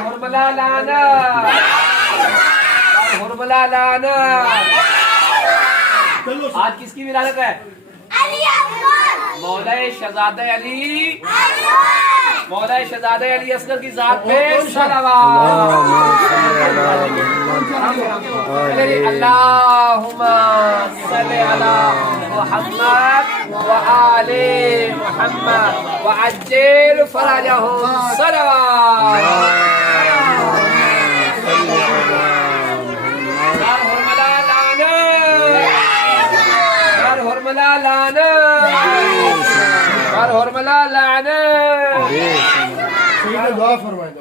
حرملا لانا حرملا لانا. آج کس کی ولادت ہے؟ مولا شہزادہ علی مولا شہزادہ علی اصغر کی ذات پہ صلوات. اللہم صل علی محمد وآل محمد وعجل فرجہم صلوات. حرملا لانا حرملا لانا. دعا فرمائیں.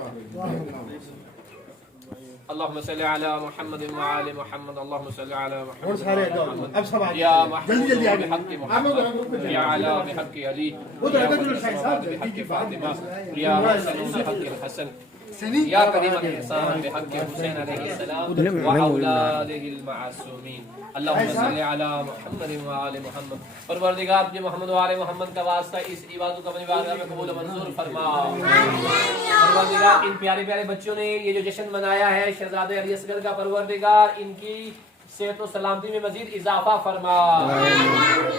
اللهم صل على محمد وعلى محمد. اللهم صل على محمد اب سب يا محمود بحق محمد يا على بحق علي يا بحق فاطمة يا حسن بحق الحسن يا كريم الإحسان بحق حسين عليه السلام وأولاده المعصومين. اللهم صل على محمد وعلى محمد. پروردگار اپنے محمد وعلى محمد کا واسطہ اس عبادت کو اپنی بارگاہ میں قبول و منظور فرما. پروردگار ان پیارے پیارے بچوں نے یہ جو جشن منایا ہے شہزادہ علی اصغر کا، پروردگار ان کی صحت و سلامتی میں مزید اضافہ فرما.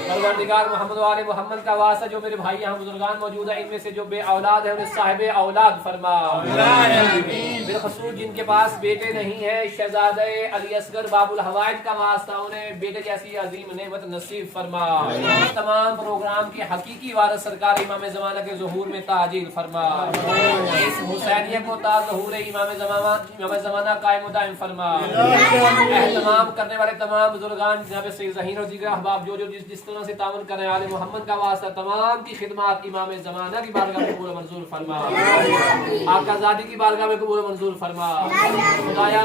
پروردگار محمد وعلى محمد کا واسطہ جو میرے بھائی یہاں بزرگان موجود ہیں ان میں سے جو بے اولاد ہیں انہیں صاحب اولاد فرما. بالخصوص جن کے پاس بیٹے نہیں ہیں شہزادہ علی اصغر باب الحوائج کا واسطہ انہیں بیٹے جیسی عظیم نعمت نصیب فرما. تمام پروگرام کی حقیقی وارث سرکار امام زمانہ کے ظہور میں تعجیل فرما. اس حسینیہ کو تا ظہور امام زمانہ قائم و دائم فرما. اہتمام کرنے والے تمام بزرگان جناب سید ظہیر اور دیگر احباب جو جس طرح سے تعاون کر رہے ہیں آل محمد کا واسطہ تمام کی خدمات امام زمانہ کی بارگاہ میں قبول و منظور فرما. آقا زادی کی بارگاہ میں قبول و منظور فرما. خدایا